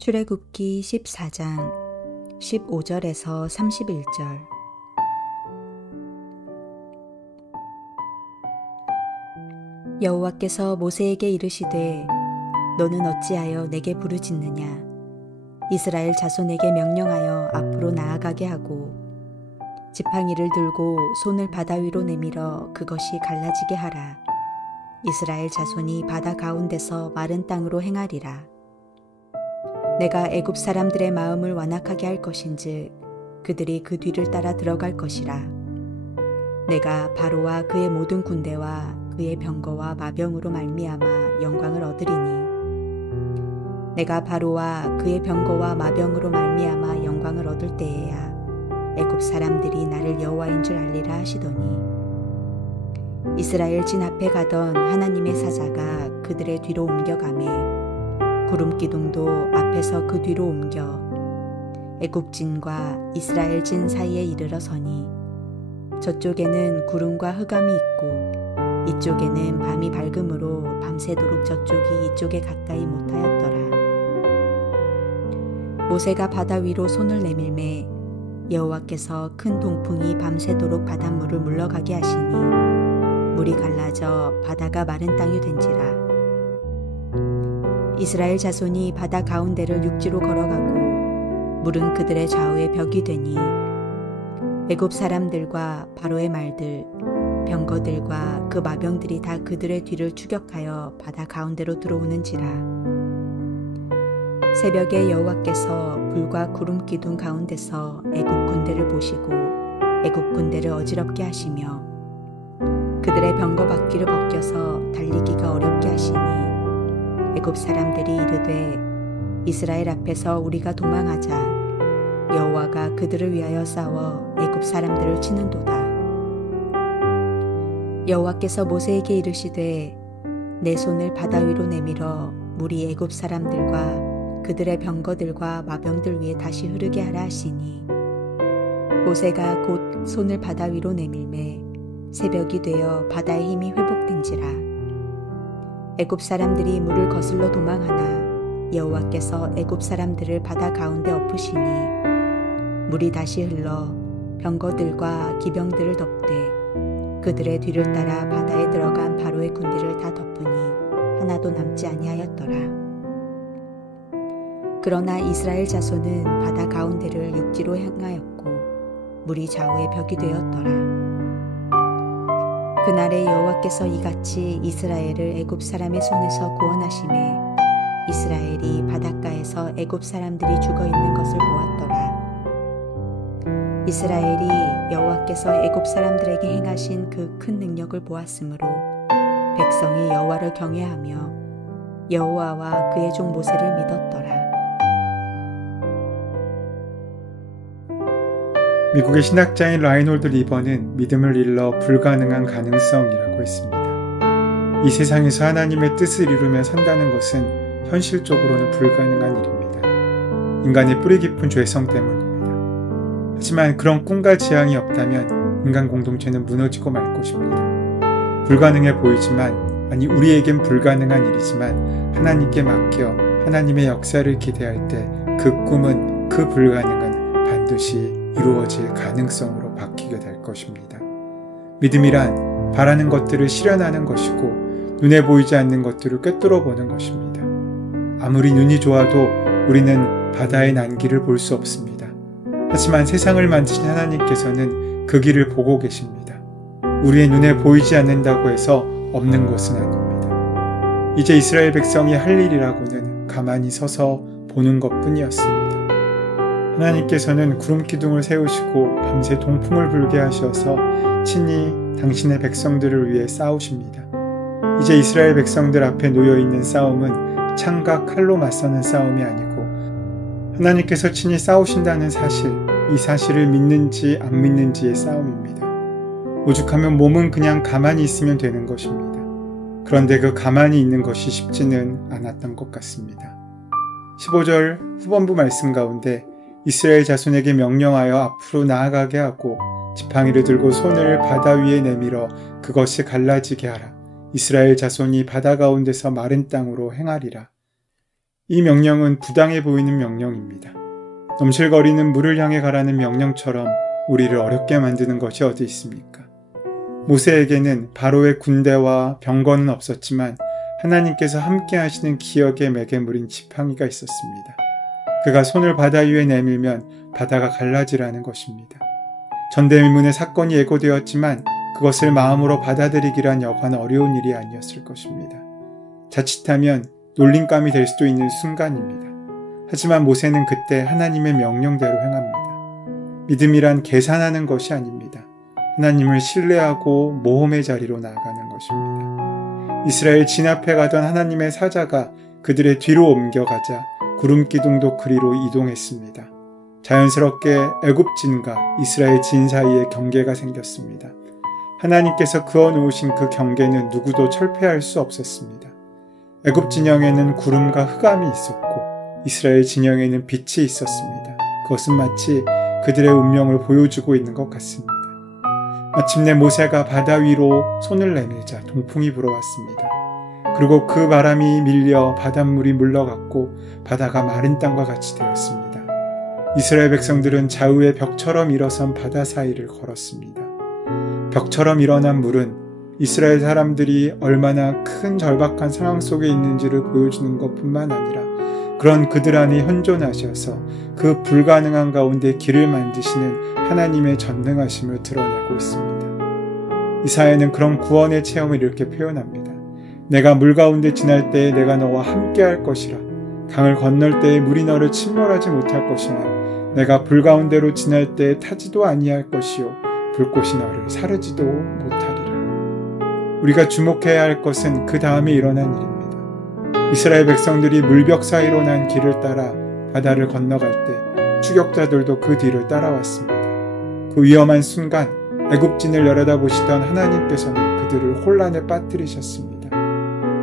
출애굽기 14장 15절에서 31절. 여호와께서 모세에게 이르시되 너는 어찌하여 내게 부르짖느냐. 이스라엘 자손에게 명령하여 앞으로 나아가게 하고 지팡이를 들고 손을 바다 위로 내밀어 그것이 갈라지게 하라. 이스라엘 자손이 바다 가운데서 마른 땅으로 행하리라. 내가 애굽 사람들의 마음을 완악하게 할 것인즉 그들이 그 뒤를 따라 들어갈 것이라. 내가 바로와 그의 모든 군대와 그의 병거와 마병으로 말미암아 영광을 얻으리니 내가 바로와 그의 병거와 마병으로 말미암아 영광을 얻을 때에야 애굽 사람들이 나를 여호와인 줄 알리라 하시더니 이스라엘 진 앞에 가던 하나님의 사자가 그들의 뒤로 옮겨가매 구름 기둥도 앞에서 그 뒤로 옮겨 애굽 진과 이스라엘 진 사이에 이르러 서니 저쪽에는 구름과 흑암이 있고 이쪽에는 밤이 밝음으로 밤새도록 저쪽이 이쪽에 가까이 못하였더라. 모세가 바다 위로 손을 내밀매 여호와께서 큰 동풍이 밤새도록 바닷물을 물러가게 하시니 물이 갈라져 바다가 마른 땅이 된지라. 이스라엘 자손이 바다 가운데를 육지로 걸어가고 물은 그들의 좌우에 벽이 되니 애굽 사람들과 바로의 말들 병거들과 그 마병들이 다 그들의 뒤를 추격하여 바다 가운데로 들어오는지라. 새벽에 여호와께서 불과 구름 기둥 가운데서 애굽 군대를 보시고 애굽 군대를 어지럽게 하시며 그들의 병거 바퀴를 벗겨서 달리기가 어렵게 하시니 애굽 사람들이 이르되 이스라엘 앞에서 우리가 도망하자. 여호와가 그들을 위하여 싸워 애굽 사람들을 치는도다. 여호와께서 모세에게 이르시되 내 손을 바다 위로 내밀어 물이 애굽 사람들과 그들의 병거들과 마병들 위에 다시 흐르게 하라 하시니 모세가 곧 손을 바다 위로 내밀매 새벽이 되어 바다의 힘이 회복된지라. 애굽 사람들이 물을 거슬러 도망하나 여호와께서 애굽 사람들을 바다 가운데 엎으시니 물이 다시 흘러 병거들과 기병들을 덮되 그들의 뒤를 따라 바다에 들어간 바로의 군대를 다 덮으니 하나도 남지 아니하였더라. 그러나 이스라엘 자손은 바다 가운데를 육지로 향하였고 물이 좌우에 벽이 되었더라. 그날에 여호와께서 이같이 이스라엘을 애굽 사람의 손에서 구원하시매 이스라엘이 바닷가에서 애굽 사람들이 죽어 있는 것을 보았더라. 이스라엘이 여호와께서 애굽 사람들에게 행하신 그 큰 능력을 보았으므로 백성이 여호와를 경외하며 여호와와 그의 종 모세를 믿었더라. 미국의 신학자인 라인홀드 리버는 믿음을 일러 불가능한 가능성이라고 했습니다. 이 세상에서 하나님의 뜻을 이루며 산다는 것은 현실적으로는 불가능한 일입니다. 인간의 뿌리 깊은 죄성 때문입니다. 하지만 그런 꿈과 지향이 없다면 인간 공동체는 무너지고 말 것입니다. 불가능해 보이지만, 아니 우리에겐 불가능한 일이지만 하나님께 맡겨 하나님의 역사를 기대할 때 그 꿈은, 그 불가능은 반드시 이루어질 가능성으로 바뀌게 될 것입니다. 믿음이란 바라는 것들을 실현하는 것이고 눈에 보이지 않는 것들을 꿰뚫어 보는 것입니다. 아무리 눈이 좋아도 우리는 바다의 난기를 볼 수 없습니다. 하지만 세상을 만드신 하나님께서는 그 길을 보고 계십니다. 우리의 눈에 보이지 않는다고 해서 없는 것은 아닙니다. 이제 이스라엘 백성이 할 일이라고는 가만히 서서 보는 것뿐이었습니다. 하나님께서는 구름 기둥을 세우시고 밤새 동풍을 불게 하셔서 친히 당신의 백성들을 위해 싸우십니다. 이제 이스라엘 백성들 앞에 놓여있는 싸움은 창과 칼로 맞서는 싸움이 아니고 하나님께서 친히 싸우신다는 사실, 이 사실을 믿는지 안 믿는지의 싸움입니다. 오죽하면 몸은 그냥 가만히 있으면 되는 것입니다. 그런데 그 가만히 있는 것이 쉽지는 않았던 것 같습니다. 15절 후반부 말씀 가운데 이스라엘 자손에게 명령하여 앞으로 나아가게 하고 지팡이를 들고 손을 바다 위에 내밀어 그것이 갈라지게 하라. 이스라엘 자손이 바다 가운데서 마른 땅으로 행하리라. 이 명령은 부당해 보이는 명령입니다. 넘실거리는 물을 향해 가라는 명령처럼 우리를 어렵게 만드는 것이 어디 있습니까? 모세에게는 바로의 군대와 병거는 없었지만 하나님께서 함께 하시는 기억의 매개물인 지팡이가 있었습니다. 그가 손을 바다 위에 내밀면 바다가 갈라지라는 것입니다. 전대미문의 사건이 예고되었지만 그것을 마음으로 받아들이기란 여간 어려운 일이 아니었을 것입니다. 자칫하면 놀림감이 될 수도 있는 순간입니다. 하지만 모세는 그때 하나님의 명령대로 행합니다. 믿음이란 계산하는 것이 아닙니다. 하나님을 신뢰하고 모험의 자리로 나아가는 것입니다. 이스라엘 진압해 가던 하나님의 사자가 그들의 뒤로 옮겨가자 구름 기둥도 그리로 이동했습니다. 자연스럽게 애굽진과 이스라엘 진 사이에 경계가 생겼습니다. 하나님께서 그어놓으신 그 경계는 누구도 철폐할 수 없었습니다. 애굽 진영에는 구름과 흑암이 있었고 이스라엘 진영에는 빛이 있었습니다. 그것은 마치 그들의 운명을 보여주고 있는 것 같습니다. 마침내 모세가 바다 위로 손을 내밀자 동풍이 불어왔습니다. 그리고 그 바람이 밀려 바닷물이 물러갔고 바다가 마른 땅과 같이 되었습니다. 이스라엘 백성들은 좌우의 벽처럼 일어선 바다 사이를 걸었습니다. 벽처럼 일어난 물은 이스라엘 사람들이 얼마나 큰 절박한 상황 속에 있는지를 보여주는 것뿐만 아니라 그런 그들 안에 현존하셔서 그 불가능한 가운데 길을 만드시는 하나님의 전능하심을 드러내고 있습니다. 이사야는 그런 구원의 체험을 이렇게 표현합니다. 내가 물 가운데 지날 때에 내가 너와 함께 할 것이라. 강을 건널 때에 물이 너를 침몰하지 못할 것이며 내가 불 가운데로 지날 때에 타지도 아니할 것이요 불꽃이 너를 사르지도 못하리라. 우리가 주목해야 할 것은 그 다음에 일어난 일입니다. 이스라엘 백성들이 물벽 사이로 난 길을 따라 바다를 건너갈 때 추격자들도 그 뒤를 따라왔습니다. 그 위험한 순간 애굽진을 내려다보시던 하나님께서는 그들을 혼란에 빠뜨리셨습니다.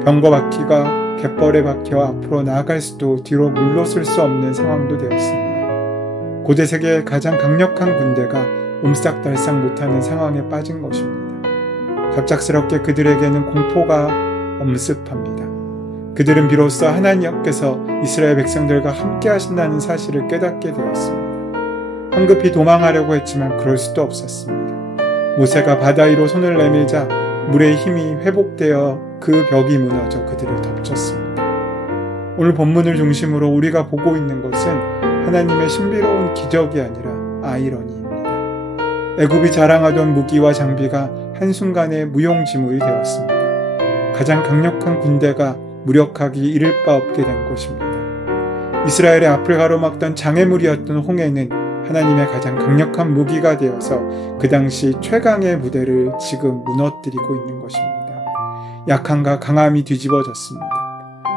병거 바퀴가 갯벌에 박혀 앞으로 나아갈 수도 뒤로 물러설 수 없는 상황도 되었습니다. 고대 세계의 가장 강력한 군대가 옴싹달싹 못하는 상황에 빠진 것입니다. 갑작스럽게 그들에게는 공포가 엄습합니다. 그들은 비로소 하나님께서 이스라엘 백성들과 함께 하신다는 사실을 깨닫게 되었습니다. 황급히 도망하려고 했지만 그럴 수도 없었습니다. 모세가 바다 위로 손을 내밀자 물의 힘이 회복되어 그 벽이 무너져 그들을 덮쳤습니다. 오늘 본문을 중심으로 우리가 보고 있는 것은 하나님의 신비로운 기적이 아니라 아이러니입니다. 애굽이 자랑하던 무기와 장비가 한순간에 무용지물이 되었습니다. 가장 강력한 군대가 무력하기 이를 바 없게 된 것입니다. 이스라엘의 앞을 가로막던 장애물이었던 홍해는 하나님의 가장 강력한 무기가 되어서 그 당시 최강의 무대를 지금 무너뜨리고 있는 것입니다. 약함과 강함이 뒤집어졌습니다.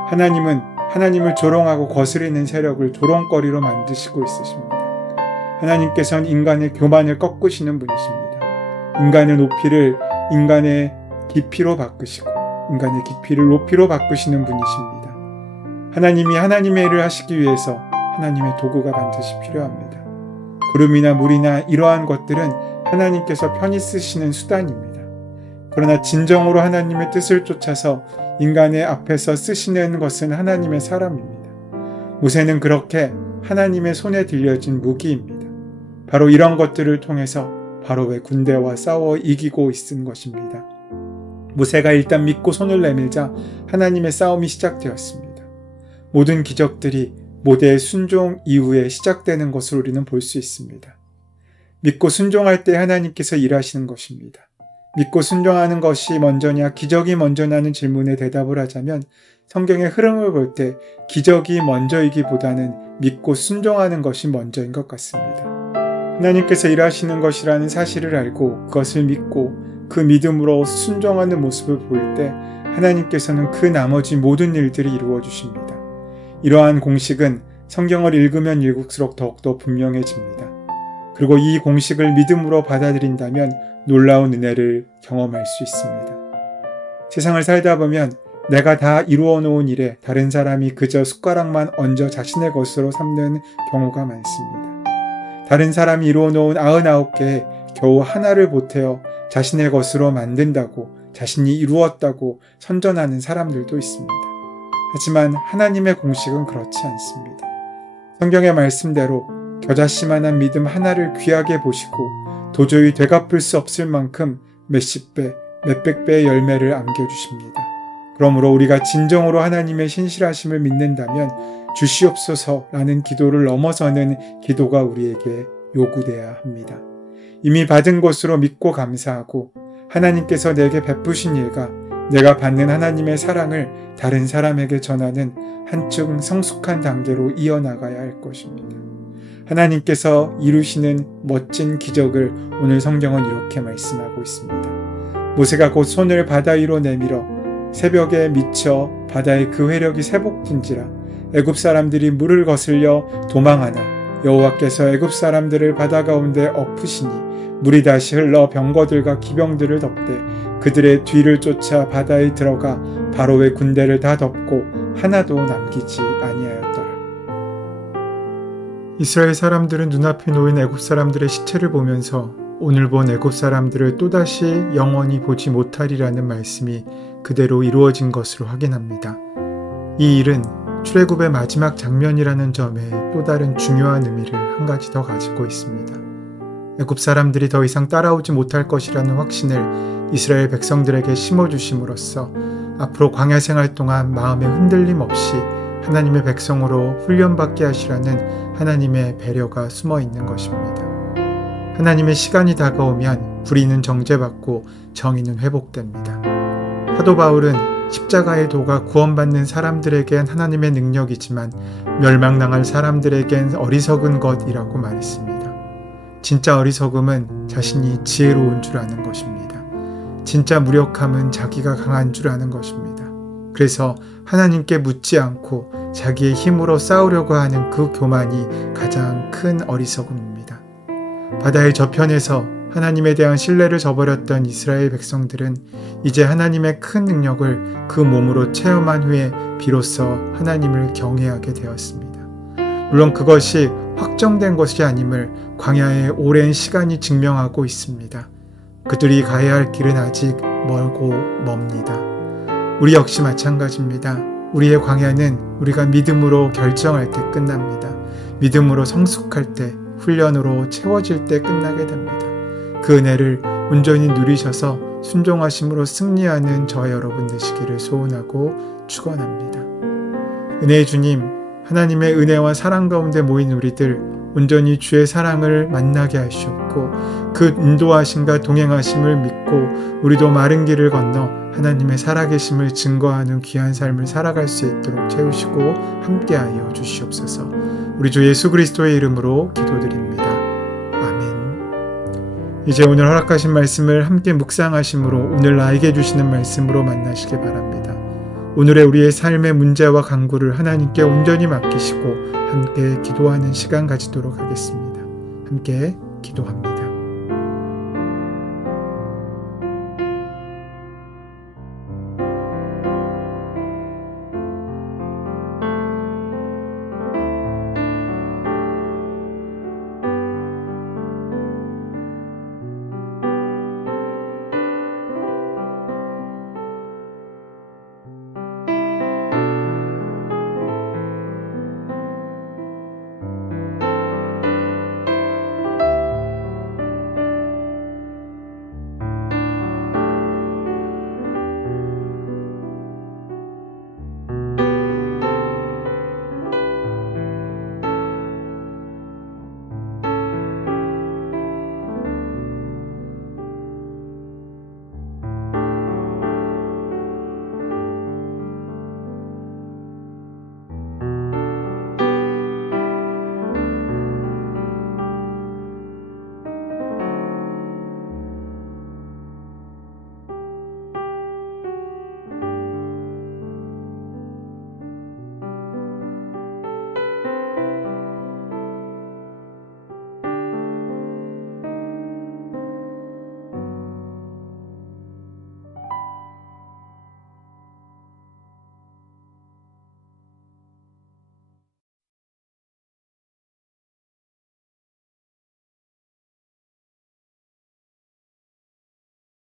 하나님은 하나님을 조롱하고 거스리는 세력을 조롱거리로 만드시고 있으십니다. 하나님께서는 인간의 교만을 꺾으시는 분이십니다. 인간의 높이를 인간의 깊이로 바꾸시고 인간의 깊이를 높이로 바꾸시는 분이십니다. 하나님이 하나님의 일을 하시기 위해서 하나님의 도구가 반드시 필요합니다. 구름이나 물이나 이러한 것들은 하나님께서 편히 쓰시는 수단입니다. 그러나 진정으로 하나님의 뜻을 쫓아서 인간의 앞에서 쓰시는 것은 하나님의 사람입니다. 모세는 그렇게 하나님의 손에 들려진 무기입니다. 바로 이런 것들을 통해서 바로의 군대와 싸워 이기고 있은 것입니다. 모세가 일단 믿고 손을 내밀자 하나님의 싸움이 시작되었습니다. 모든 기적들이 모세의 순종 이후에 시작되는 것을 우리는 볼 수 있습니다. 믿고 순종할 때 하나님께서 일하시는 것입니다. 믿고 순종하는 것이 먼저냐 기적이 먼저냐는 질문에 대답을 하자면 성경의 흐름을 볼 때 기적이 먼저이기보다는 믿고 순종하는 것이 먼저인 것 같습니다. 하나님께서 일하시는 것이라는 사실을 알고 그것을 믿고 그 믿음으로 순종하는 모습을 보일 때 하나님께서는 그 나머지 모든 일들이 이루어 주십니다. 이러한 공식은 성경을 읽으면 읽을수록 더욱더 분명해집니다. 그리고 이 공식을 믿음으로 받아들인다면 놀라운 은혜를 경험할 수 있습니다. 세상을 살다 보면 내가 다 이루어 놓은 일에 다른 사람이 그저 숟가락만 얹어 자신의 것으로 삼는 경우가 많습니다. 다른 사람이 이루어 놓은 99개에 겨우 하나를 보태어 자신의 것으로 만든다고 자신이 이루었다고 선전하는 사람들도 있습니다. 하지만 하나님의 공식은 그렇지 않습니다. 성경의 말씀대로 겨자씨만한 믿음 하나를 귀하게 보시고 도저히 되갚을 수 없을 만큼 몇십 배, 몇백 배의 열매를 안겨주십니다. 그러므로 우리가 진정으로 하나님의 신실하심을 믿는다면 주시옵소서라는 기도를 넘어서는 기도가 우리에게 요구돼야 합니다. 이미 받은 것으로 믿고 감사하고 하나님께서 내게 베푸신 일과 내가 받는 하나님의 사랑을 다른 사람에게 전하는 한층 성숙한 단계로 이어나가야 할 것입니다. 하나님께서 이루시는 멋진 기적을 오늘 성경은 이렇게 말씀하고 있습니다. 모세가 곧 손을 바다 위로 내밀어 새벽에 미쳐 바다의 그 회력이 세복된지라 애굽 사람들이 물을 거슬려 도망하나 여호와께서 애굽 사람들을 바다 가운데 엎으시니 물이 다시 흘러 병거들과 기병들을 덮되 그들의 뒤를 쫓아 바다에 들어가 바로의 군대를 다 덮고 하나도 남기지 아니하였더라. 이스라엘 사람들은 눈앞에 놓인 애굽 사람들의 시체를 보면서 오늘 본 애굽 사람들을 또다시 영원히 보지 못하리라는 말씀이 그대로 이루어진 것으로 확인합니다. 이 일은 출애굽의 마지막 장면이라는 점에 또 다른 중요한 의미를 한 가지 더 가지고 있습니다. 애굽 사람들이 더 이상 따라오지 못할 것이라는 확신을 이스라엘 백성들에게 심어주심으로써 앞으로 광야 생활 동안 마음의 흔들림 없이 하나님의 백성으로 훈련받게 하시라는 하나님의 배려가 숨어 있는 것입니다. 하나님의 시간이 다가오면 불의는 정죄받고 정의는 회복됩니다. 사도 바울은 십자가의 도가 구원받는 사람들에겐 하나님의 능력이지만 멸망당할 사람들에겐 어리석은 것이라고 말했습니다. 진짜 어리석음은 자신이 지혜로운 줄 아는 것입니다. 진짜 무력함은 자기가 강한 줄 아는 것입니다. 그래서 하나님께 묻지 않고 자기의 힘으로 싸우려고 하는 그 교만이 가장 큰 어리석음입니다. 바다의 저편에서 하나님에 대한 신뢰를 저버렸던 이스라엘 백성들은 이제 하나님의 큰 능력을 그 몸으로 체험한 후에 비로소 하나님을 경외하게 되었습니다. 물론 그것이 확정된 것이 아님을 광야의 오랜 시간이 증명하고 있습니다. 그들이 가야 할 길은 아직 멀고 멉니다. 우리 역시 마찬가지입니다. 우리의 광야는 우리가 믿음으로 결정할 때 끝납니다. 믿음으로 성숙할 때, 훈련으로 채워질 때 끝나게 됩니다. 그 은혜를 온전히 누리셔서 순종하심으로 승리하는 저와 여러분 되시기를 소원하고 축원합니다. 은혜의 주님, 하나님의 은혜와 사랑 가운데 모인 우리들 온전히 주의 사랑을 만나게 하시옵고 그 인도하심과 동행하심을 믿고 우리도 마른 길을 건너 하나님의 살아계심을 증거하는 귀한 삶을 살아갈 수 있도록 채우시고 함께하여 주시옵소서. 우리 주 예수 그리스도의 이름으로 기도드립니다. 아멘. 이제 오늘 허락하신 말씀을 함께 묵상하심으로 오늘 나에게 주시는 말씀으로 만나시기 바랍니다. 오늘의 우리의 삶의 문제와 간구를 하나님께 온전히 맡기시고 함께 기도하는 시간 가지도록 하겠습니다. 함께 기도합니다.